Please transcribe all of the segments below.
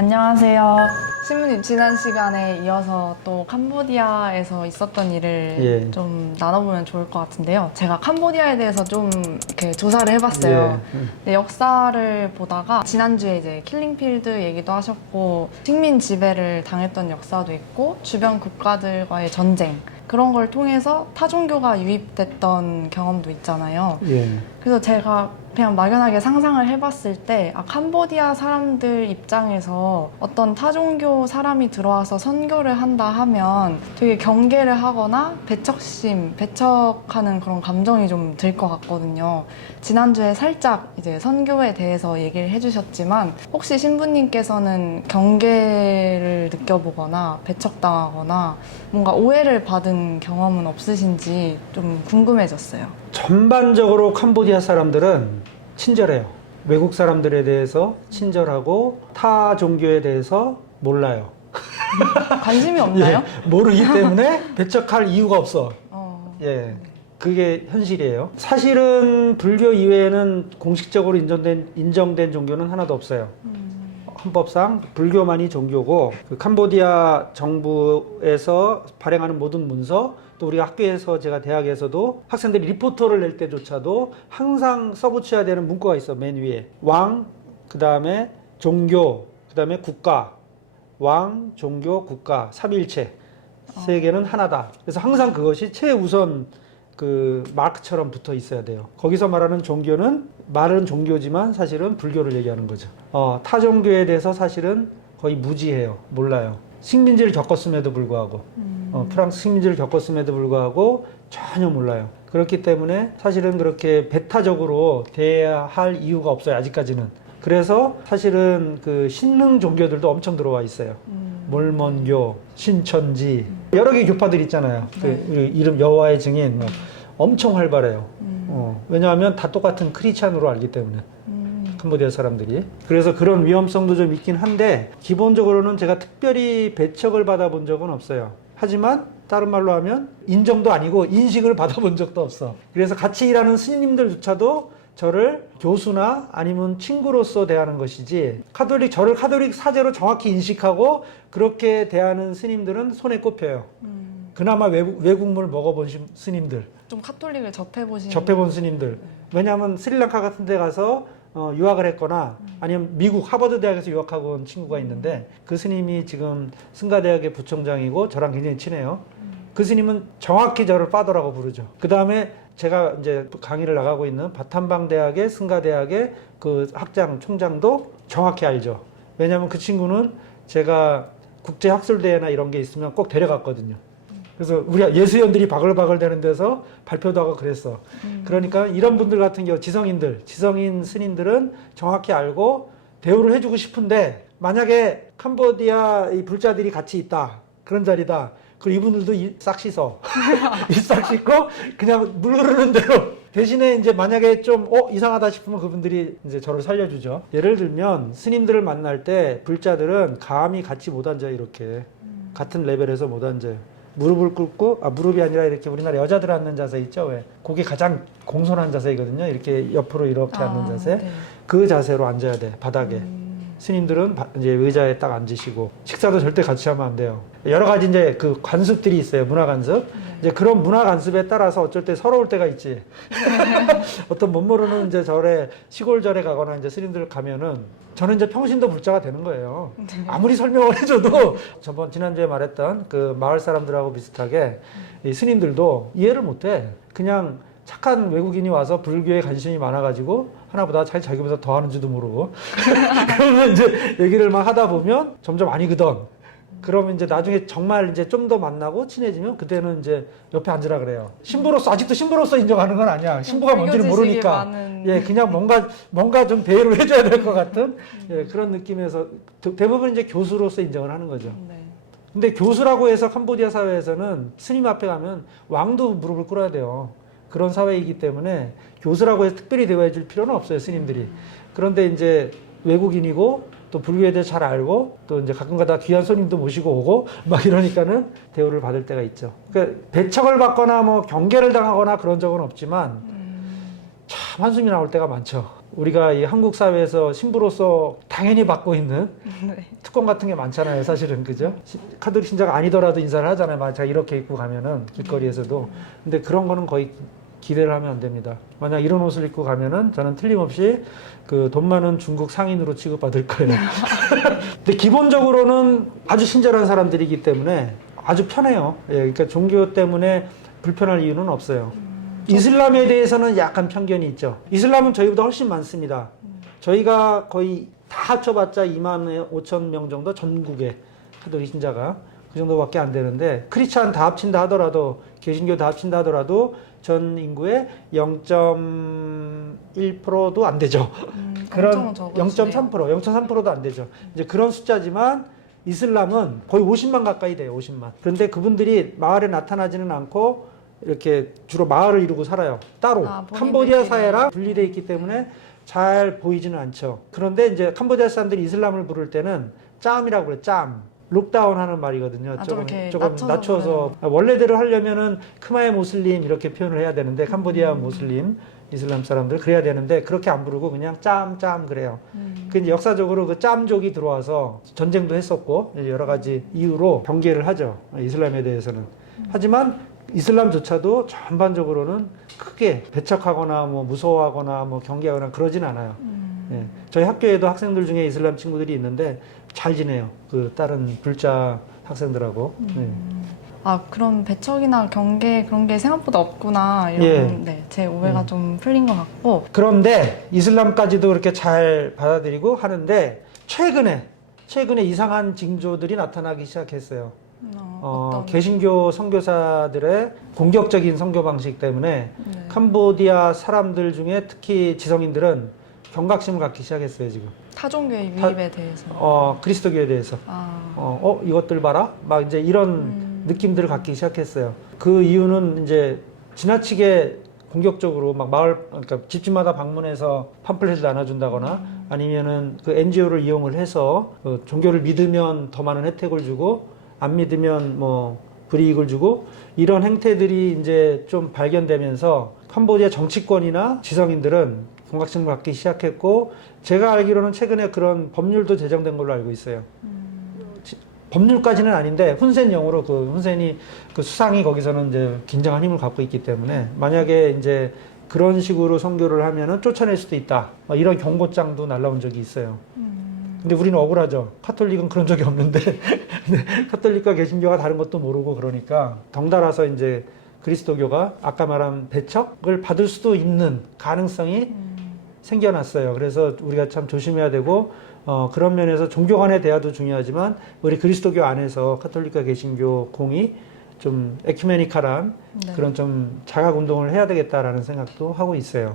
안녕하세요. 신부님, 지난 시간에 이어서 또 캄보디아에서 있었던 일을 좀 나눠보면 좋을 것 같은데요. 제가 캄보디아에 대해서 좀 이렇게 조사를 해봤어요. 근데 역사를 보다가 지난주에 이제 킬링필드 얘기도 하셨고, 식민 지배를 당했던 역사도 있고, 주변 국가들과의 전쟁, 그런 걸 통해서 타종교가 유입됐던 경험도 있잖아요. 그래서 제가 그냥 막연하게 상상을 해봤을 때 캄보디아 사람들 입장에서 어떤 타종교 사람이 들어와서 선교를 한다 하면 되게 경계를 하거나 배척하는 그런 감정이 좀 들 것 같거든요. 지난주에 살짝 이제 선교에 대해서 얘기를 해주셨지만 혹시 신부님께서는 경계를 느껴보거나 배척당하거나 뭔가 오해를 받은 경험은 없으신지 좀 궁금해졌어요. 전반적으로 캄보디아 사람들은 친절해요. 외국 사람들에 대해서 친절하고 타 종교에 대해서 몰라요. 관심이 없나요? 모르기 때문에 배척할 이유가 없어. 그게 현실이에요. 사실은 불교 이외에는 공식적으로 인정된 종교는 하나도 없어요. 헌법상 불교만이 종교고, 그 캄보디아 정부에서 발행하는 모든 문서, 또 우리가 학교에서, 제가 대학에서도 학생들이 리포터를 낼 때조차도 항상 써붙여야 되는 문구가 있어. 맨 위에 왕, 그 다음에 종교, 그 다음에 국가. 왕, 종교, 국가, 삼위일체 세 개는 하나다. 그래서 항상 그것이 최우선 그 마크처럼 붙어 있어야 돼요. 거기서 말하는 종교는 말은 종교지만 사실은 불교를 얘기하는 거죠. 타 종교에 대해서 사실은 거의 무지해요. 몰라요. 식민지를 겪었음에도 불구하고, 프랑스 식민지를 겪었음에도 불구하고 전혀 몰라요. 그렇기 때문에 사실은 그렇게 배타적으로 대해야 할 이유가 없어요. 아직까지는. 그래서 사실은 그 신흥 종교들도 엄청 들어와 있어요. 몰몬교, 신천지, 여러 개 교파들 있잖아요. 그 이름 여호와의 증인, 엄청 활발해요. 왜냐하면 다 똑같은 크리스찬으로 알기 때문에. 캄보디아 사람들이. 그래서 그런 위험성도 좀 있긴 한데, 기본적으로는 제가 특별히 배척을 받아본 적은 없어요. 하지만 다른 말로 하면 인정도 아니고 인식을 받아본 적도 없어. 그래서 같이 일하는 스님들조차도 저를 교수나 아니면 친구로서 대하는 것이지, 저를 카톨릭 사제로 정확히 인식하고 그렇게 대하는 스님들은 손에 꼽혀요. 그나마 외국물 먹어본 스님들, 좀 카톨릭을 접해본 스님들. 왜냐하면 스리랑카 같은 데 가서 유학을 했거나 아니면 미국 하버드 대학에서 유학하고 온 친구가 있는데, 그 스님이 지금 승가대학의 부총장이고 저랑 굉장히 친해요. 그 스님은 정확히 저를 파더라고 부르죠. 그 다음에 제가 이제 강의를 나가고 있는 바탐방 대학의 승가대학의 그 학장, 총장도 정확히 알죠. 왜냐하면 그 친구는 제가 국제학술대회나 이런 게 있으면 꼭 데려갔거든요. 그래서 우리가 예수연들이 바글바글 되는 데서 발표도 하고 그랬어. 그러니까 이런 분들 같은 경우 지성인 스님들은 정확히 알고 대우를 해주고 싶은데, 만약에 캄보디아 이 불자들이 같이 있다, 그런 자리다, 그리고 이분들도 싹 씻어. 싹 씻고 그냥 물 흐르는 대로. 대신에 이제 만약에 좀 이상하다 싶으면 그분들이 이제 저를 살려주죠. 예를 들면 스님들을 만날 때 불자들은 감히 같이 못 앉아요. 이렇게 같은 레벨에서 못 앉아요. 무릎을 꿇고, 무릎이 아니라 이렇게 우리나라 여자들 앉는 자세 있죠? 왜? 그게 가장 공손한 자세이거든요. 이렇게 옆으로 이렇게 앉는 자세. 네. 그 자세로 앉아야 돼, 바닥에. 스님들은 이제 의자에 딱 앉으시고, 식사도 절대 같이 하면 안 돼요. 여러 가지 이제 그 관습들이 있어요. 문화 관습. 이제 그런 문화 관습에 따라서 어쩔 때 서러울 때가 있지. 어떤 못 모르는 이제 시골절에 가거나 이제 스님들 가면은 저는 이제 평신도 불자가 되는 거예요. 아무리 설명을 해줘도 지난주에 말했던 그 마을 사람들하고 비슷하게 이 스님들도 이해를 못 해. 그냥 착한 외국인이 와서 불교에 관심이 많아가지고 하나보다 자기보다 더 하는지도 모르고 그러면 이제 얘기를 막 하다 보면 점점 아니거든. 그러면 이제 나중에 정말 이제 좀 더 만나고 친해지면 그때는 이제 옆에 앉으라 그래요. 아직도 신부로서 인정하는 건 아니야. 신부가 뭔지를 모르니까. 그냥 뭔가 좀 대우를 해줘야 될 것 같은 그런 느낌에서 대부분 이제 교수로서 인정을 하는 거죠. 근데 교수라고 해서 캄보디아 사회에서는 스님 앞에 가면 왕도 무릎을 꿇어야 돼요. 그런 사회이기 때문에 교수라고 해서 특별히 대우해 줄 필요는 없어요, 스님들이. 그런데 이제 외국인이고 또 불교에 대해 잘 알고 또 이제 가끔가다 귀한 손님도 모시고 오고 막 이러니까는 대우를 받을 때가 있죠. 그러니까 배척을 받거나 뭐 경계를 당하거나 그런 적은 없지만 참 한숨이 나올 때가 많죠. 우리가 이 한국 사회에서 신부로서 당연히 받고 있는 네. 특권 같은 게 많잖아요, 사실은. 그죠? 카톨릭 신자가 아니더라도 인사를 하잖아요. 만약 제가 이렇게 입고 가면은 길거리에서도. 근데 그런 거는 거의 기대를 하면 안 됩니다. 만약 이런 옷을 입고 가면은 저는 틀림없이 그 돈 많은 중국 상인으로 취급받을 거예요. 근데 기본적으로는 아주 친절한 사람들이기 때문에 아주 편해요. 예, 그러니까 종교 때문에 불편할 이유는 없어요. 이슬람에 대해서는 약간 편견이 있죠. 이슬람은 저희보다 훨씬 많습니다. 저희가 거의 다 합쳐봤자 2만 5천 명 정도 전국에 카톨릭 신자가 그 정도밖에 안 되는데 크리스찬 다 합친다 하더라도 개신교 다 합친다 하더라도 전 인구의 0.1%도 안 되죠. 그런 0.3%도 안 되죠. 이제 그런 숫자지만 이슬람은 거의 50만 가까이 돼요. 50만. 그런데 그분들이 마을에 나타나지는 않고 이렇게 주로 마을을 이루고 살아요. 따로. 캄보디아 사회랑 분리되어 있기 때문에 잘 보이지는 않죠. 그런데 이제 캄보디아 사람들이 이슬람을 부를 때는 짬이라고 그래요. 짬. 룩다운 하는 말이거든요. 조금 낮춰서. 원래대로 하려면은 크마의 모슬림 이렇게 표현을 해야 되는데 캄보디아 모슬림, 이슬람 사람들 그래야 되는데 그렇게 안 부르고 그냥 짬 그래요. 그 이제 역사적으로 그 짬족이 들어와서 전쟁도 했었고 여러 가지 이유로 경계를 하죠. 이슬람에 대해서는. 하지만 이슬람조차도 전반적으로는 크게 배척하거나 뭐 무서워하거나 뭐 경계하거나 그러진 않아요. 예. 저희 학교에도 학생들 중에 이슬람 친구들이 있는데 잘 지내요. 그 다른 불자 학생들하고. 예. 아, 그런 배척이나 경계 그런 게 생각보다 없구나 이런 예. 네, 제 오해가 좀 풀린 것 같고. 그런데 이슬람까지도 그렇게 잘 받아들이고 하는데 최근에 이상한 징조들이 나타나기 시작했어요. 개신교 선교사들의 공격적인 선교 방식 때문에 네. 캄보디아 사람들 중에 특히 지성인들은 경각심을 갖기 시작했어요, 지금. 타종교의 유입에 대해서. 그리스도교에 대해서. 이것들 봐라? 막 이제 이런 느낌들을 갖기 시작했어요. 그 이유는 이제 지나치게 공격적으로 막 그러니까 집집마다 방문해서 팜플렛을 나눠준다거나 아니면은 그 NGO를 이용을 해서 그 종교를 믿으면 더 많은 혜택을 주고 안 믿으면 뭐 불이익을 주고 이런 행태들이 이제 좀 발견되면서 캄보디아 정치권이나 지성인들은 경각심을 갖기 시작했고 제가 알기로는 최근에 그런 법률도 제정된 걸로 알고 있어요. 법률까지는 아닌데 훈센령으로 그 훈센이 그 수상이 거기서는 이제 굉장한 힘을 갖고 있기 때문에 만약에 이제 그런 식으로 선교를 하면은 쫓아낼 수도 있다. 이런 경고장도 날라온 적이 있어요. 근데 우리는 억울하죠. 카톨릭은 그런 적이 없는데 카톨릭과 개신교가 다른 것도 모르고 그러니까 덩달아서 이제 그리스도교가 아까 말한 배척을 받을 수도 있는 가능성이 생겨났어요. 그래서 우리가 참 조심해야 되고 그런 면에서 종교 간의 대화도 중요하지만 우리 그리스도교 안에서 카톨릭과 개신교 공이 좀 에큐메니칼한 네. 그런 좀 자각 운동을 해야 되겠다라는 생각도 하고 있어요.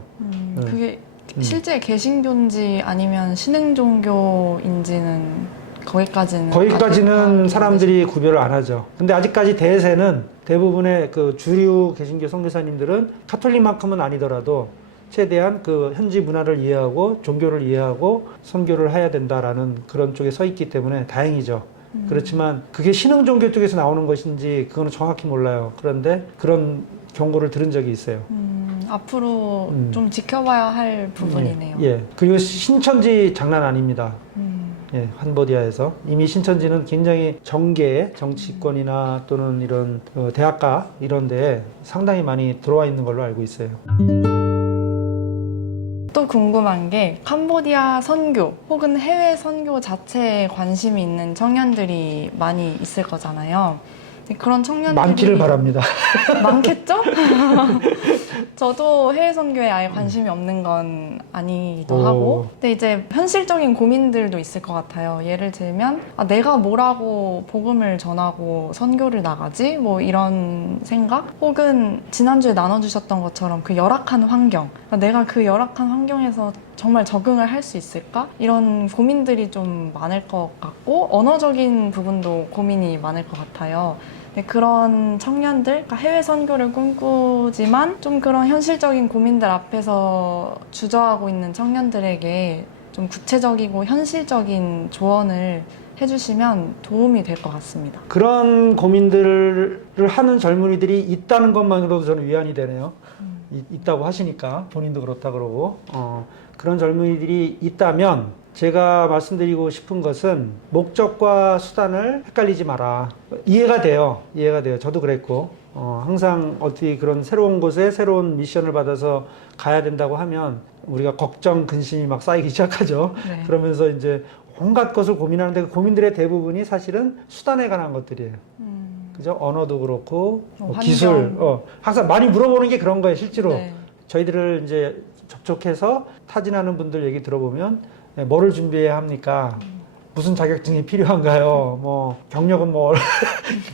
그게 실제 개신교인지 아니면 신흥 종교인지는 거기까지는 사람들이 구별을 안 하죠. 근데 아직까지 대세는 대부분의 그 주류 개신교 선교사님들은 카톨릭만큼은 아니더라도 최대한 그 현지 문화를 이해하고 종교를 이해하고 선교를 해야 된다라는 그런 쪽에 서 있기 때문에 다행이죠. 그렇지만 그게 신흥 종교 쪽에서 나오는 것인지 그거는 정확히 몰라요. 그런데 그런 경고를 들은 적이 있어요. 앞으로 좀 지켜봐야 할 부분이네요. 예. 그리고 신천지 장난 아닙니다. 예, 캄보디아에서 이미 신천지는 굉장히 정계, 정치권이나 또는 이런 대학가 이런 데에 상당히 많이 들어와 있는 걸로 알고 있어요. 또 궁금한 게 캄보디아 선교 혹은 해외 선교 자체에 관심이 있는 청년들이 많이 있을 거잖아요. 그런 청년들이 많기를 바랍니다. 많겠죠? 저도 해외 선교에 아예 관심이 없는 건 아니기도 하고 근데 이제 현실적인 고민들도 있을 것 같아요. 예를 들면 내가 뭐라고 복음을 전하고 선교를 나가지? 뭐 이런 생각? 혹은 지난주에 나눠주셨던 것처럼 그 열악한 환경 내가 그 열악한 환경에서 정말 적응을 할 수 있을까? 이런 고민들이 좀 많을 것 같고 언어적인 부분도 고민이 많을 것 같아요. 그런 청년들, 그러니까 해외 선교를 꿈꾸지만 좀 그런 현실적인 고민들 앞에서 주저하고 있는 청년들에게 좀 구체적이고 현실적인 조언을 해주시면 도움이 될 것 같습니다. 그런 고민들을 하는 젊은이들이 있다는 것만으로도 저는 위안이 되네요. 있다고 하시니까 본인도 그렇다 그러고 그런 젊은이들이 있다면 제가 말씀드리고 싶은 것은 목적과 수단을 헷갈리지 마라. 이해가 돼요. 저도 그랬고 항상 어떻게 그런 새로운 곳에 새로운 미션을 받아서 가야 된다고 하면 우리가 걱정, 근심이 막 쌓이기 시작하죠. 네. 그러면서 이제 온갖 것을 고민하는데 그 고민들의 대부분이 사실은 수단에 관한 것들이에요. 그죠? 언어도 그렇고 기술, 항상 많이 물어보는 게 그런 거예요, 실제로. 네. 저희들을 이제 접촉해서 타진하는 분들 얘기 들어보면 뭐를 준비해야 합니까? 무슨 자격증이 필요한가요? 뭐 경력은 뭐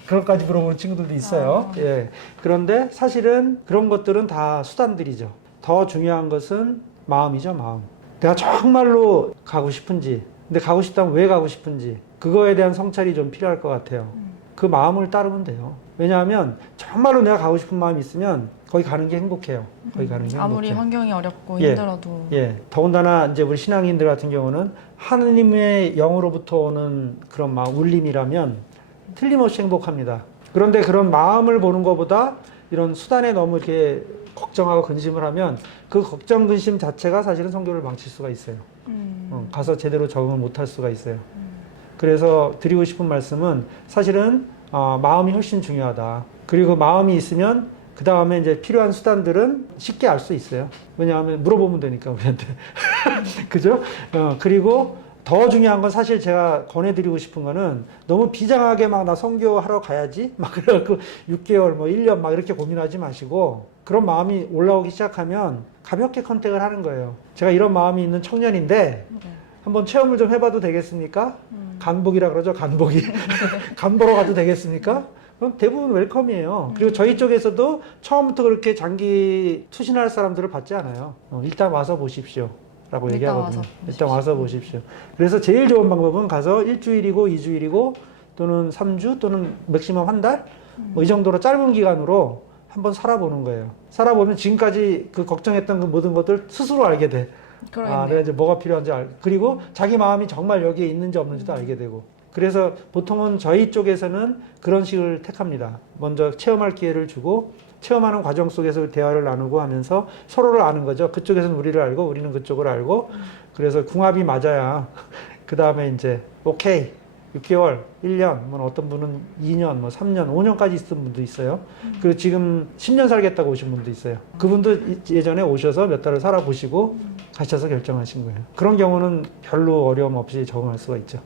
그런까지 물어보는 친구들도 있어요. 예. 그런데 사실은 그런 것들은 다 수단들이죠. 더 중요한 것은 마음이죠, 마음. 내가 정말로 가고 싶은지, 근데 가고 싶다면 왜 가고 싶은지, 그거에 대한 성찰이 좀 필요할 것 같아요. 그 마음을 따르면 돼요. 왜냐하면 정말로 내가 가고 싶은 마음이 있으면 거기 가는 게 행복해요. 거기 가는 게 아무리 행복해요. 환경이 어렵고 예. 힘들어도. 예. 더군다나 이제 우리 신앙인들 같은 경우는 하느님의 영으로부터 오는 그런 울림이라면 틀림없이 행복합니다. 그런데 그런 마음을 보는 것보다 이런 수단에 너무 이렇게 걱정하고 근심을 하면 그 걱정, 근심 자체가 사실은 성교를 망칠 수가 있어요. 가서 제대로 적응을 못할 수가 있어요. 그래서 드리고 싶은 말씀은 사실은 마음이 훨씬 중요하다. 그리고 마음이 있으면 그 다음에 이제 필요한 수단들은 쉽게 알 수 있어요. 왜냐하면 물어보면 되니까 우리한테. 그죠? 그리고 더 중요한 건 사실 제가 권해드리고 싶은 거는 너무 비장하게 막 나 선교하러 가야지 막 그래갖고 6개월 뭐 1년 막 이렇게 고민하지 마시고 그런 마음이 올라오기 시작하면 가볍게 컨택을 하는 거예요. 제가 이런 마음이 있는 청년인데 한번 체험을 좀 해봐도 되겠습니까? 간복이라 그러죠, 간복이. 간 보러 가도 되겠습니까? 그럼 대부분 웰컴이에요. 그리고 저희 쪽에서도 처음부터 그렇게 장기 투신할 사람들을 받지 않아요. 일단 와서 보십시오. 라고 얘기하거든요. 일단 와서 보십시오. 그래서 제일 좋은 방법은 가서 일주일이고 2주일이고 또는 3주 또는 맥시멈 한 달? 뭐 이 정도로 짧은 기간으로 한번 살아보는 거예요. 살아보면 지금까지 그 걱정했던 그 모든 것들 스스로 알게 돼. 내가 이제 뭐가 필요한지 그리고 자기 마음이 정말 여기에 있는지 없는지도 알게 되고. 그래서 보통은 저희 쪽에서는 그런 식을 택합니다. 먼저 체험할 기회를 주고 체험하는 과정 속에서 대화를 나누고 하면서 서로를 아는 거죠. 그쪽에서는 우리를 알고 우리는 그쪽을 알고 그래서 궁합이 맞아야 그 다음에 이제 오케이 6개월, 1년, 뭐 어떤 분은 2년, 뭐 3년, 5년까지 있은 분도 있어요. 그리고 지금 10년 살겠다고 오신 분도 있어요. 그분도 예전에 오셔서 몇 달을 살아보시고 가셔서 결정하신 거예요. 그런 경우는 별로 어려움 없이 적응할 수가 있죠.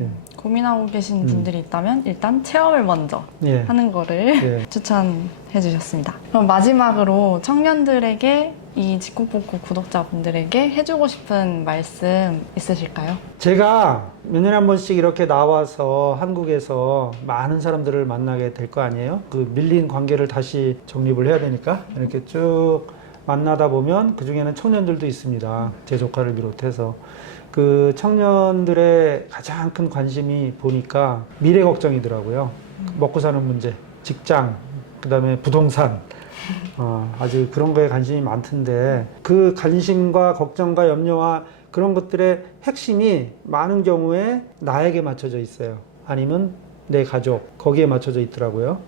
예. 고민하고 계신 분들이 있다면 일단 체험을 먼저 하는 거를 추천해 주셨습니다. 그럼 마지막으로 청년들에게 이 직국복구 구독자분들에게 해주고 싶은 말씀 있으실까요? 제가 몇 년에 한 번씩 이렇게 나와서 한국에서 많은 사람들을 만나게 될 거 아니에요? 그 밀린 관계를 다시 정립을 해야 되니까 이렇게 쭉 만나다 보면 그 중에는 청년들도 있습니다. 제 조카를 비롯해서. 그 청년들의 가장 큰 관심이 보니까 미래 걱정이더라고요. 먹고 사는 문제, 직장, 그 다음에 부동산. 아주 그런 거에 관심이 많던데 그 관심과 걱정과 염려와 그런 것들의 핵심이 많은 경우에 나에게 맞춰져 있어요. 아니면 내 가족, 거기에 맞춰져 있더라고요.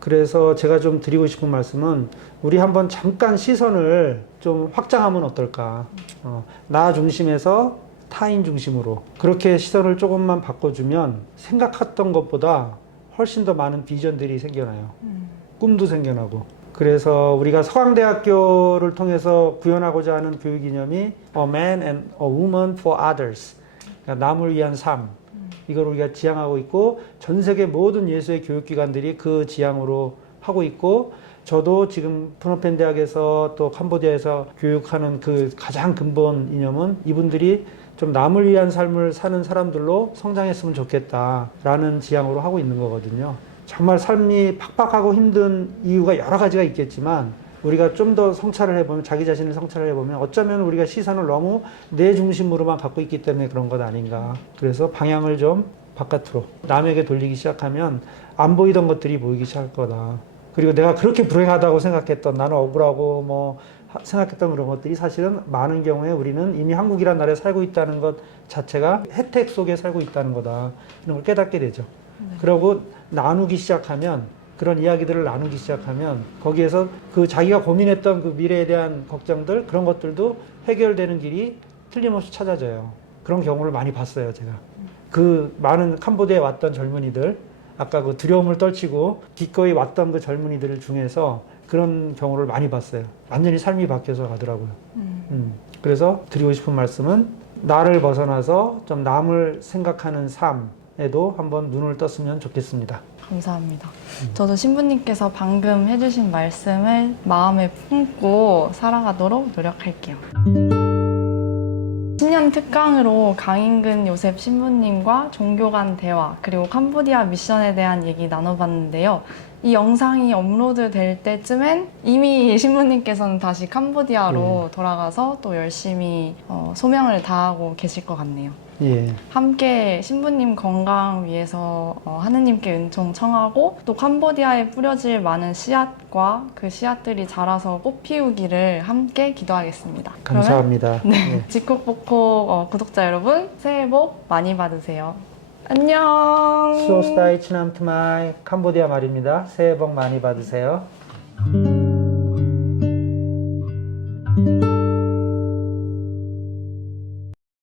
그래서 제가 좀 드리고 싶은 말씀은 우리 한번 잠깐 시선을 좀 확장하면 어떨까. 나 중심에서 타인 중심으로 그렇게 시선을 조금만 바꿔주면 생각했던 것보다 훨씬 더 많은 비전들이 생겨나요. 꿈도 생겨나고. 그래서 우리가 서강대학교를 통해서 구현하고자 하는 교육 이념이 A man and a woman for others. 그러니까 남을 위한 삶. 이걸 우리가 지향하고 있고 전 세계 모든 예수의 교육기관들이 그 지향으로 하고 있고 저도 지금 푸놈펜 대학에서 또 캄보디아에서 교육하는 그 가장 근본 이념은 이분들이 좀 남을 위한 삶을 사는 사람들로 성장했으면 좋겠다라는 지향으로 하고 있는 거거든요. 정말 삶이 팍팍하고 힘든 이유가 여러 가지가 있겠지만 우리가 좀 더 성찰을 해보면 자기 자신을 성찰을 해보면 어쩌면 우리가 시선을 너무 내 중심으로만 갖고 있기 때문에 그런 것 아닌가. 그래서 방향을 좀 바깥으로 남에게 돌리기 시작하면 안 보이던 것들이 보이기 시작할 거다. 그리고 내가 그렇게 불행하다고 생각했던 나는 억울하고 뭐 생각했던 그런 것들이 사실은 많은 경우에 우리는 이미 한국이라는 나라에 살고 있다는 것 자체가 혜택 속에 살고 있다는 거다. 이런 걸 깨닫게 되죠. 그리고 나누기 시작하면 그런 이야기들을 나누기 시작하면 거기에서 그 자기가 고민했던 그 미래에 대한 걱정들 그런 것들도 해결되는 길이 틀림없이 찾아져요. 그런 경우를 많이 봤어요, 제가. 그 많은 캄보디아에 왔던 젊은이들, 아까 그 두려움을 떨치고 기꺼이 왔던 그 젊은이들 중에서 그런 경우를 많이 봤어요. 완전히 삶이 바뀌어서 가더라고요. 그래서 드리고 싶은 말씀은 나를 벗어나서 좀 남을 생각하는 삶에도 한번 눈을 떴으면 좋겠습니다. 감사합니다. 저도 신부님께서 방금 해주신 말씀을 마음에 품고 살아가도록 노력할게요. 10년 특강으로 강인근 요셉 신부님과 종교 간 대화 그리고 캄보디아 미션에 대한 얘기 나눠봤는데요. 이 영상이 업로드 될 때쯤엔 이미 신부님께서는 다시 캄보디아로 돌아가서 또 열심히 소명을 다하고 계실 것 같네요. 예. 함께 신부님 건강 위해서 하느님께 은총 청하고 또 캄보디아에 뿌려질 많은 씨앗과 그 씨앗들이 자라서 꽃 피우기를 함께 기도하겠습니다. 감사합니다. 그러면, 네, 지콕보콕 구독자 여러분 새해 복 많이 받으세요. 안녕. 수오스타이 치남트마이 캄보디아 말입니다. 새해 복 많이 받으세요.